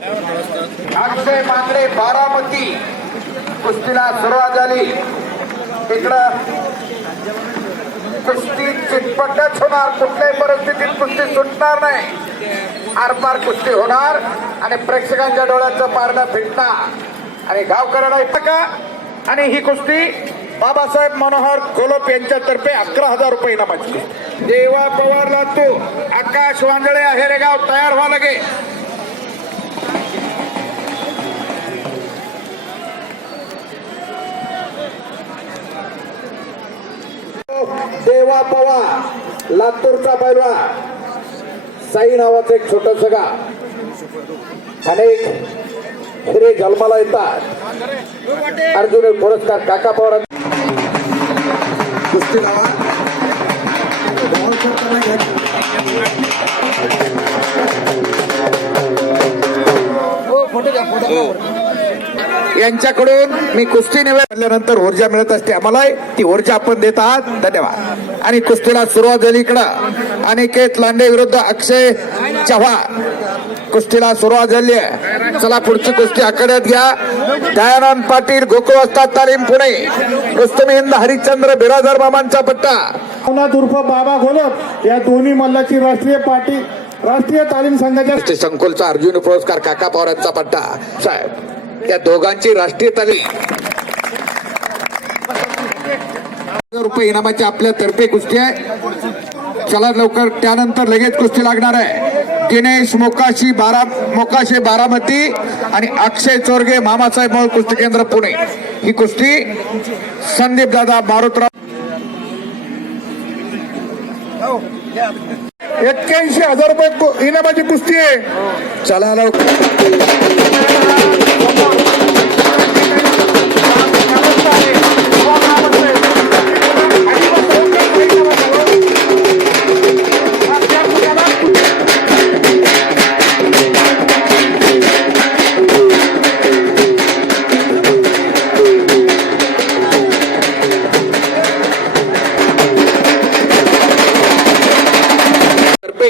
अक्षय मांगडे बारामती. कुस्तीला सुरुवात झाली. इकडं कुस्ती चिटपटच होणार. कुठल्याही परिस्थितीत कुस्ती सुटणार नाही. आरपार कुस्ती होणार आणि प्रेक्षकांच्या डोळ्याचं पारणं फिटणार. आणि गावकऱ्याला येतं का? आणि ही कुस्ती बाबासाहेब मनोहर गोलप यांच्यातर्फे अकरा हजार रुपये इनामाची देवा पवार लातू आकाश वांजळे आहेरेगाव तयार व्हा लगे देवा पवार लातूरचा पैलवा साई नावाचं एक छोटस गाव. अनेक हिरे जन्माला येतात. अर्जुन पुरस्कार काका पवार. कुस्ती लावा. धाव करताना घ्या. यांच्याकडून मी कुस्ती निवडल्यानंतर ऊर्जा मिळत असते आम्हाला ती ऊर्जा आपण देत आहात धन्यवाद. आणि कुस्तीला सुरुवात झाली इकडं. अनिकेत लांडे विरुद्ध अक्षय चव्हाण. कुस्तीला सुरुवात झाली आहे. चला पुढची कुस्ती आकड्यात घ्या. दयानंद पाटील गोकुळ असतात तालीम पुणे. रुस्तम हिंद हरिश्चंद्र बिरादर मामांचा पट्टा. उर्फ बाबा घोलप या दोन्ही मल्लाची राष्ट्रीय पार्टी राष्ट्रीय तालीम संघाच्या संकुलचा अर्जुन पुरस्कार काका पवारांचा पट्टा. साहेब. या दोघांची राष्ट्रीय तालीम हजार रुपये इनामाची आपल्या तर्फे कुस्ती आहे. चला लवकर त्यानंतर लगेच कुस्ती लागणार आहे. दिनेश मोकाशी बारा मोकाशे बारामती आणि अक्षय चोरगे मामासाहेब मोळ कुस्ती केंद्र पुणे. ही कुस्ती संदीप दादा मारुतराव एक्क्याऐंशी हजार रुपये इनामाची कुस्ती आहे. चला लवकर.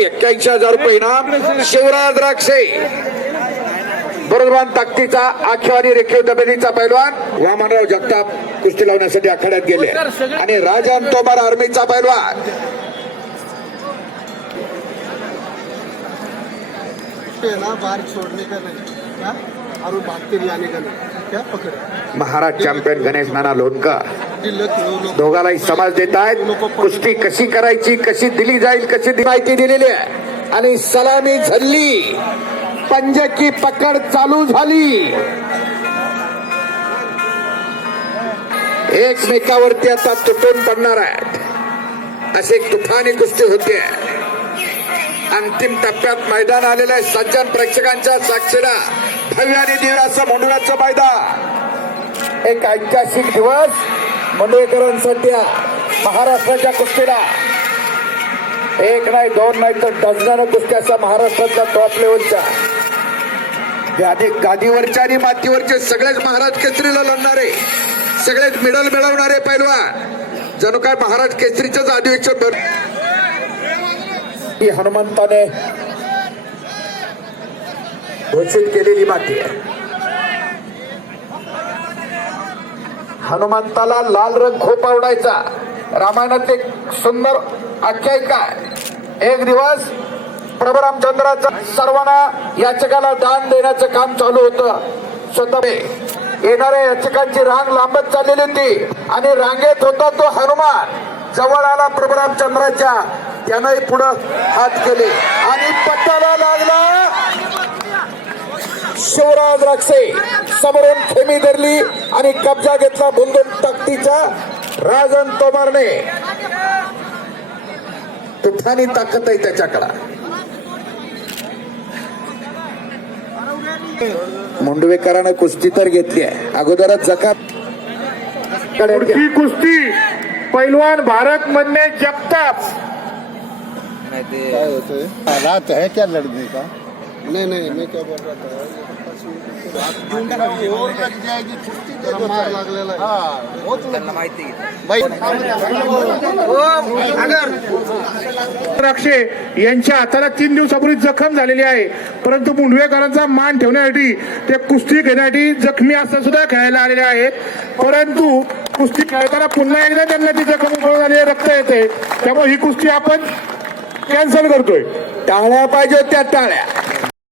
एक्क्याऐंशी हज़ार रुपये इनाम शिवराज राक्षे। बरोदरवान ताकदीचा आखेवानी रेखीव दबेलीचा पैलवान वामनराव जगताप कुस्ती लावण्यासाठी आखाड्यात गेले. आणि राजन तोमर आर्मीचा पैलवान. है ना बाहर छोड़ने का नहीं? हाँ? और वो भागते भी आने का नहीं? क्या पकड़े? महाराज चॅम्पियन गणेश नाना लोणकर. दोघालाही समाज देत आहेत कुस्ती कशी करायची कशी दिली जाईल कशी माहिती दिलेली आहे. आणि सलामी झल्ली. पंजाची पकड चालू झाली. एकमेकावरती आता तुटून पडणार आहेत. असे तुफानी कुस्ती होते. अंतिम टप्प्यात मैदान आलेलं आहे सज्जन प्रेक्षकांच्या साक्षीला. भव्य आणि दिव्य मंडळाचं मैदान. एक ऐतिहासिक दिवस. मंडळकरांसाठी महाराष्ट्राच्या कुस्तीला. एक नाही दोन नाही तर डझनानं कुस्त्या असा महाराष्ट्राच्या टॉप लेवलच्या यादी गादीवरच्या आणि मातीवरचे सगळेच महाराज केसरीला लढणारे सगळेच मेडल मिळवणारे पैलवान. जणू काय महाराज केसरीच्याच अधिवेशन भर ही हनुमंताने घोषित केलेली माती आहे. हनुमंताला लाल रंग खूप आवडायचा. रामायणात एक सुंदर आख्यायिका काय एक दिवस प्रभू रामचंद्राचा सर्वांना याचकाला दान देण्याचं काम चालू होतं. स्वतः येणाऱ्या याचकांची रांग लांबत चाललेली होती आणि रांगेत होता तो हनुमान. जवळ आला प्रभू रामचंद्राच्या त्यानंही पुढं हात केले. आणि पट्टाला लागला. शिवराज राक्षे समोरून खेमी धरली आणि कब्जा घेतला बुंदून तक्तीचा राजन तोमारने. तुफानी ताकद आहे त्याच्याकडे. मुंडवेकरानं कुस्ती तर घेतली आहे. अगोदरच जकात. कुस्ती पैलवान भारत मधले जगताप. क्या होता रात है क्या लड़ने का नहीं नहीं मैं क्या बोल रहा था राक्षे यांच्या हाताला तीन दिवसापूर्वी जखम झालेली आहे. परंतु मुंडवेकरांचा मान ठेवण्यासाठी ते कुस्ती घेण्यासाठी जखमी असताना सुद्धा खेळायला आलेले आहेत. परंतु कुस्ती खेळताना पुन्हा एकदा त्यांना ती जखम झाली आहे, रक्त येते. त्यामुळे ही कुस्ती आपण कॅन्सल करतोय. टाळ्या पाहिजे त्या टाळ्या.